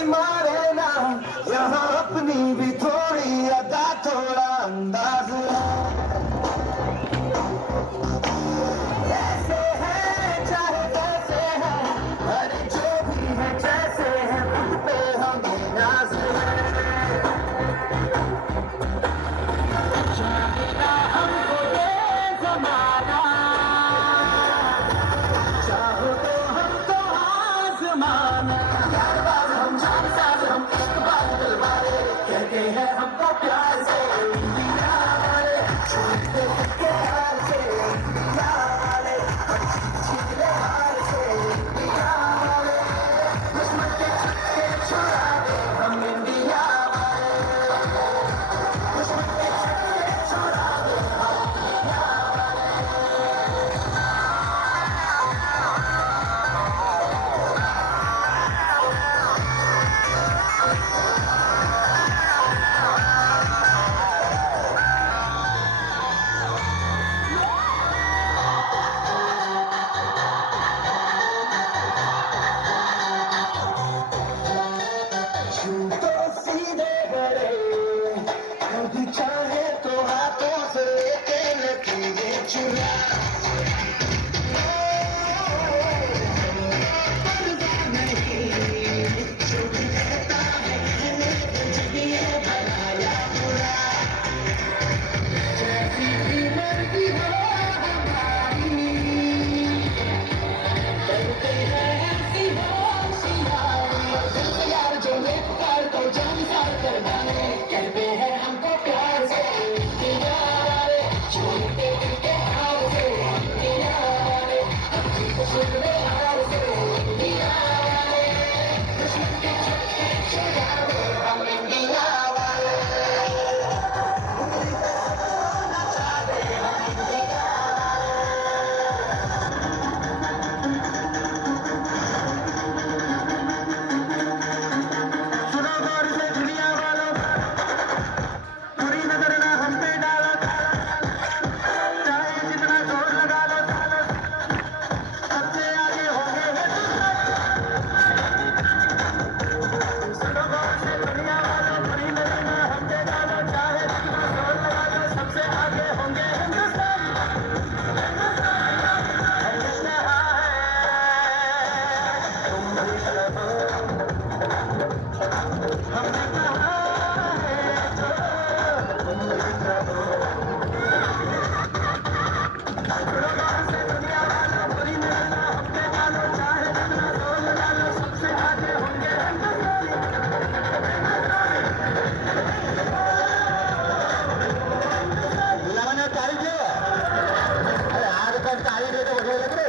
गोली मारे ना, यहाँ अपनी भी थोड़ी अदा थोड़ा अंदाज है। ऐसे है चाहे कैसे है, अरे जो भी है जैसे है, खुद पे हमें नाज है। चाहेगा हमको ये जमाना, चाहो तो हमको आजमाना। यार बात हम जान साथ हम इश्क बात दिल वाले, कहते हैं हमको प्यार से इंडिया वाले, छूटते के हार से इंडिया वाले, छिले हार से इंडिया वाले, दुश्मन के छक्के छुड़ा दे हम इंडिया वाले, दुश्मन के छक्के छुड़ा दे हम इंडिया वाले। छूटो सीधे बड़े, कभी चाहे तो हाथों से लेके लकीरें चुरा। पर्दा नहीं, जो भी कहता है कहने दे, जब ये बनाया बुरा। जैसी भी मर्जी हो हमारी, करते हैं ऐसी होशियारी। दिल से यार जो ले पुकार तो जान सार कर डाले, कहते हैं हमको प्यार से इंडिया वाले, छोड़ते दिल के हार से इंडिया वाले, अपनी खुशी में हार से इंडिया वाले, दुश्मन के छक्के छुड़ा दे हम इंडिया वाले, नचा दे हम इंडिया वाले। सुनो गौर से दुनिया वालों, बुरी नजर ना हम पे डालो, चाहे जितना जोर लगा लो, सबसे आगे होंगे हिंदुस्तान। सुनो गौर से दुनिया वालों, बुरी नजर ना हम पे डालो, चाहे जितना जोर लगा लो, सबसे आगे होंगे हिंदुस्तान। हमने कहा है तुम भी कहो, हमने कहा है जो तुम भी कहो। सुनो गौर से दुनिया वालों, बुरी नजर ना हम पे डालो, चाहे जितना जोर लगा लो, सबसे आगे होंगे हिंदुस्तान। तारीख है, अरे आज तक तारीख है तो बढ़िया लग रही।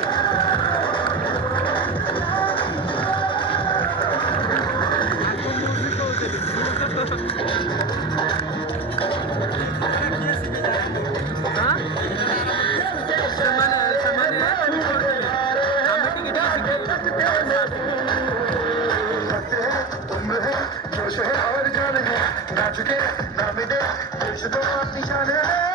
तुम है जोश है और जान है, नाच के नाम दे देश तो अपनी शान है।